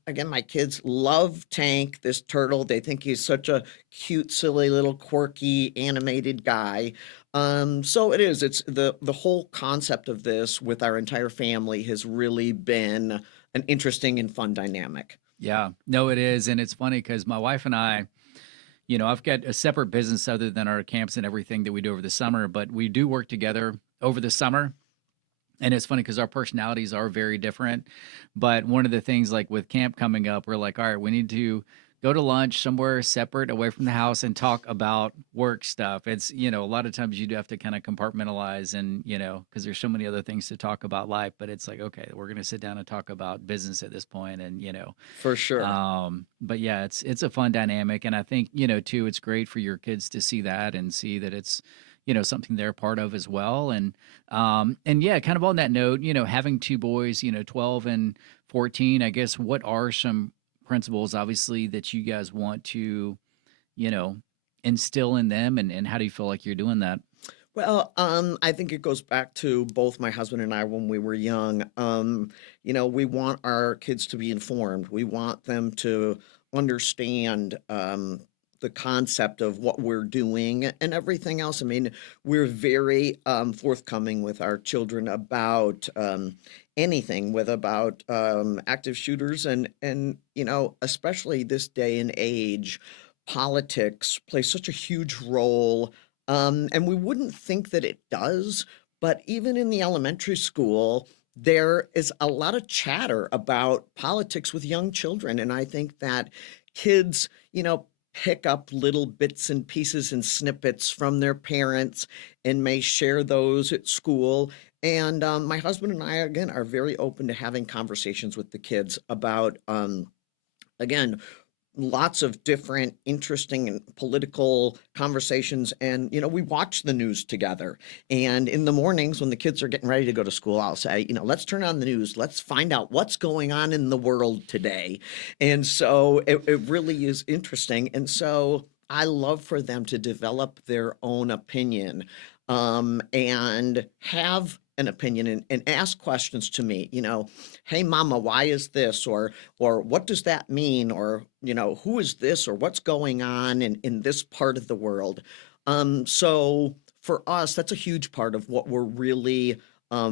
again, my kids love Tank, this turtle. They think he's such a cute, silly, little quirky, animated guy. So it's the whole concept of this with our entire family has really been an interesting and fun dynamic. Yeah, no, it is. And it's funny because my wife and I, I've got a separate business other than our camps and everything that we do over the summer, but we do work together over the summer. And it's funny because our personalities are very different. But one of the things, like with camp coming up, we're like, all right, we need to go to lunch somewhere separate away from the house and talk about work stuff. It's, a lot of times you do have to kind of compartmentalize and, because there's so many other things to talk about life, but it's like, okay, we're going to sit down and talk about business at this point. And, For sure. but yeah, it's a fun dynamic. And I think, too, it's great for your kids to see that and see that it's, something they're part of as well. And yeah, kind of on that note, having two boys, 12 and 14, I guess, what are some principles, obviously, that you guys want to, you know, instill in them, and how do you feel like you're doing that? Well, I think it goes back to both my husband and I when we were young. We want our kids to be informed. We want them to understand the concept of what we're doing and everything else. I mean, we're very forthcoming with our children about anything, with about active shooters, and especially this day and age, politics plays such a huge role, and we wouldn't think that it does, but even in the elementary school, there is a lot of chatter about politics with young children. And I think that kids, pick up little bits and pieces and snippets from their parents and may share those at school. And my husband and I, again, are very open to having conversations with the kids about, again, lots of different interesting and political conversations. And we watch the news together, and in the mornings when the kids are getting ready to go to school, I'll say, let's turn on the news, let's find out what's going on in the world today. And so it really is interesting, and so I love for them to develop their own opinion, and have an opinion, and ask questions to me, hey mama, why is this, or what does that mean, or who is this, or what's going on in this part of the world. So for us, that's a huge part of what we're really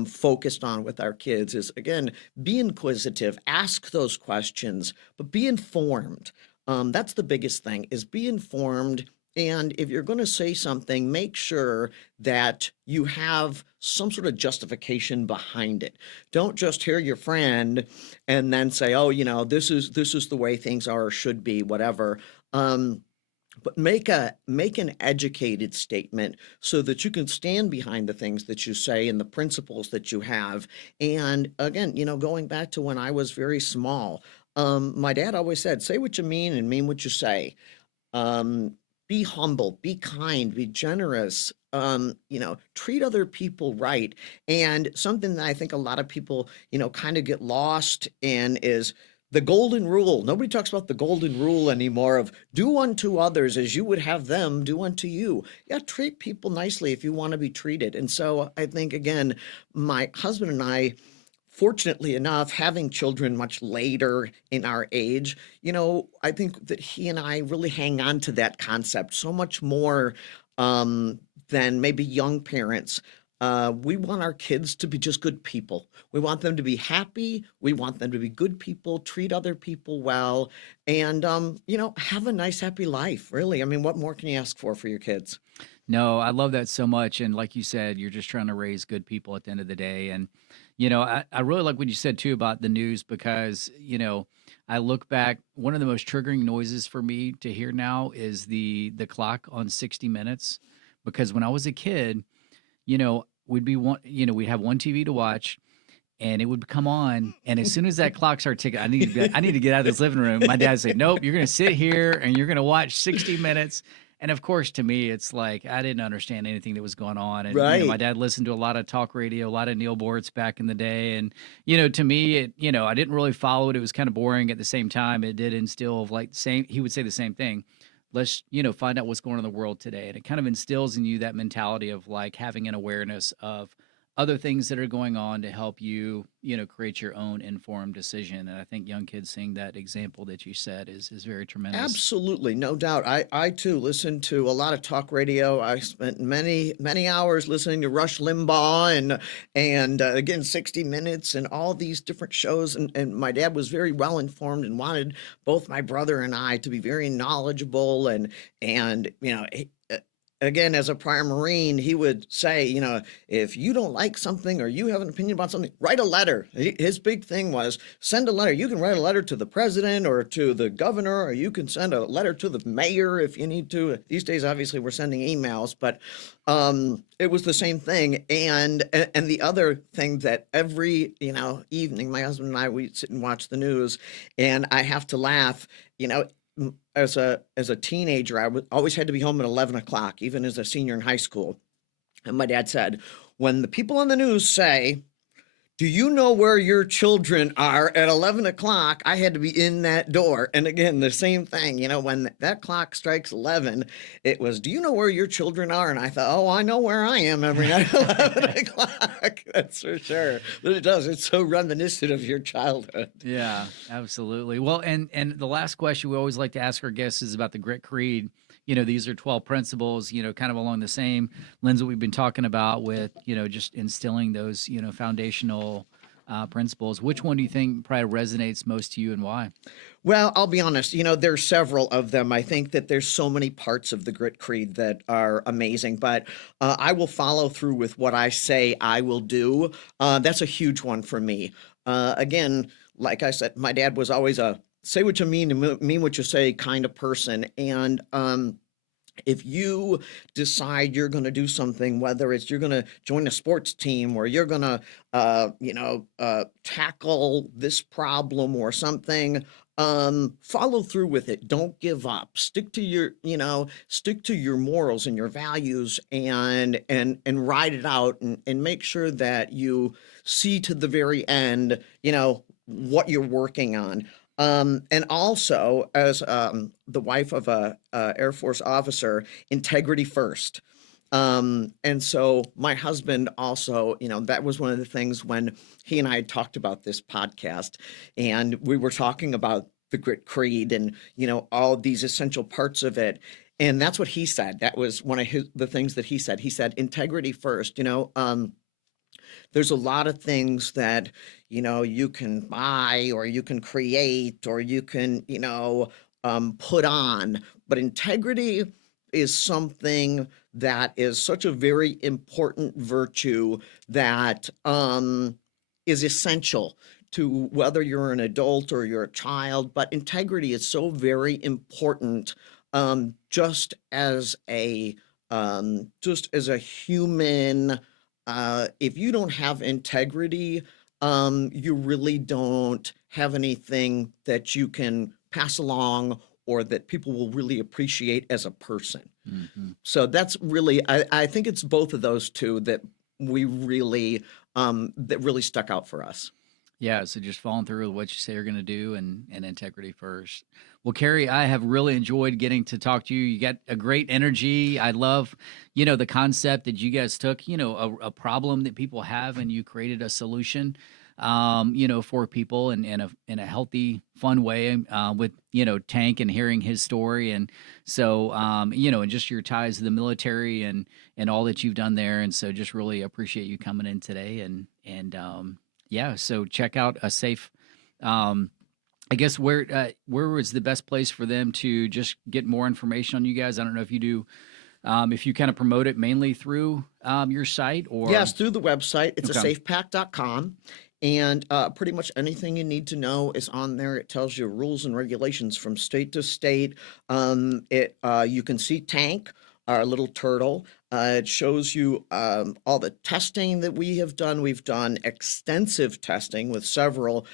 focused on with our kids is, again, be inquisitive, ask those questions, but be informed. That's the biggest thing, is be informed. And if you're going to say something, make sure that you have some sort of justification behind it. Don't just hear your friend and then say, oh, this is the way things are or should be, whatever. But make an educated statement so that you can stand behind the things that you say and the principles that you have. And again, going back to when I was very small, my dad always said, say what you mean and mean what you say. Be humble, be kind, be generous, treat other people right. And something that I think a lot of people, kind of get lost in is the golden rule. Nobody talks about the golden rule anymore of do unto others as you would have them do unto you. Yeah, treat people nicely if you want to be treated. And so I think, again, my husband and I, fortunately enough, having children much later in our age, I think that he and I really hang on to that concept so much more than maybe young parents. We want our kids to be just good people. We want them to be happy. We want them to be good people, treat other people well, and, have a nice, happy life, really. I mean, what more can you ask for your kids? No, I love that so much. And like you said, you're just trying to raise good people at the end of the day. And, I really like what you said too about the news because, I look back, one of the most triggering noises for me to hear now is the clock on 60 Minutes. Because when I was a kid, we'd be we'd have one TV to watch and it would come on. And as soon as that clock started ticking, I need to get out of this living room. My dad would say, nope, you're going to sit here and you're going to watch 60 Minutes. And of course, to me, it's like I didn't understand anything that was going on. And Right. my dad listened to a lot of talk radio, a lot of Neil Boortz back in the day. And to me, I didn't really follow it. It was kind of boring. At the same time, it did instill of like same. He would say the same thing. Let's find out what's going on in the world today, and it kind of instills in you that mentality of like having an awareness of other things that are going on to help you create your own informed decision. And I think young kids seeing that example that you said is very tremendous. Absolutely, no doubt. I too listened to a lot of talk radio. I spent many hours listening to Rush Limbaugh and again 60 Minutes and all these different shows. And my dad was very well informed and wanted both my brother and I to be very knowledgeable. And again, as a prior Marine, he would say, if you don't like something or you have an opinion about something, write a letter. His big thing was send a letter. You can write a letter to the president or to the governor, or you can send a letter to the mayor if you need to. These days, obviously, we're sending emails, but it was the same thing. And the other thing that every, evening, my husband and I, we'd sit and watch the news, and I have to laugh, as a teenager, I always had to be home at 11 o'clock, even as a senior in high school. And my dad said, when the people on the news say, do you know where your children are at 11 o'clock? I had to be in that door. And again, the same thing, when that clock strikes 11, it was, do you know where your children are? And I thought, oh, I know where I am every night at 11 o'clock. That's for sure. But it does. It's so reminiscent of your childhood. Yeah, absolutely. Well, and the last question we always like to ask our guests is about the Grit Creed. These are 12 principles, kind of along the same lens that we've been talking about with, just instilling those, foundational principles. Which one do you think probably resonates most to you and why? Well, I'll be honest, there's several of them. I think that there's so many parts of the Grit Creed that are amazing, but I will follow through with what I say I will do. That's a huge one for me. Again, like I said, my dad was always a say what you mean and mean what you say kind of person. And if you decide you're going to do something, whether it's you're going to join a sports team or you're going to, tackle this problem or something, follow through with it. Don't give up. Stick to your morals and your values and ride it out and make sure that you see to the very end, what you're working on. And also, as the wife of a Air Force officer, integrity first. And so my husband also, that was one of the things when he and I had talked about this podcast, and we were talking about the Grit Creed and, all these essential parts of it. And that's what he said. That was one of the things that he said. He said, integrity first, there's a lot of things that, you can buy or you can create or you can, put on. But integrity is something that is such a very important virtue that is essential to whether you're an adult or you're a child. But integrity is so very important just as a human. If you don't have integrity, you really don't have anything that you can pass along or that people will really appreciate as a person. Mm-hmm. So that's really, I think it's both of those two that we really, that really stuck out for us. Yeah, so just following through with what you say you're going to do and integrity first. Well, Carrie, I have really enjoyed getting to talk to you. You got a great energy. I love, the concept that you guys took, a problem that people have and you created a solution, for people in a healthy, fun way with, Tank and hearing his story. And so, and just your ties to the military and all that you've done there. And so just really appreciate you coming in today and yeah, so check out a safe. I guess where was the best place for them to just get more information on you guys? I don't know if you do, if you kind of promote it mainly through your site or Yes, through the website. It's a okay, safepack.com. And pretty much anything you need to know is on there. It tells you rules and regulations from state to state. You can see Tank, our little turtle. It shows you all the testing that we have done. We've done extensive testing with several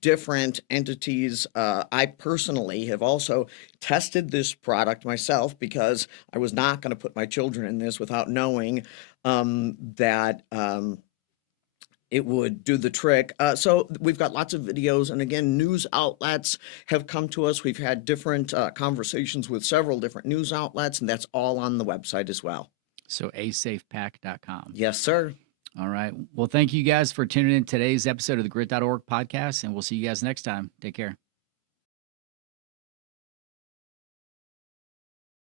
different entities. I personally have also tested this product myself because I was not going to put my children in this without knowing that it would do the trick. So we've got lots of videos, and again, news outlets have come to us. We've had different conversations with several different news outlets, and that's all on the website as well. so asafepack.com. Yes, sir. All right. Well, thank you guys for tuning in today's episode of the Grit.org podcast, and we'll see you guys next time. Take care.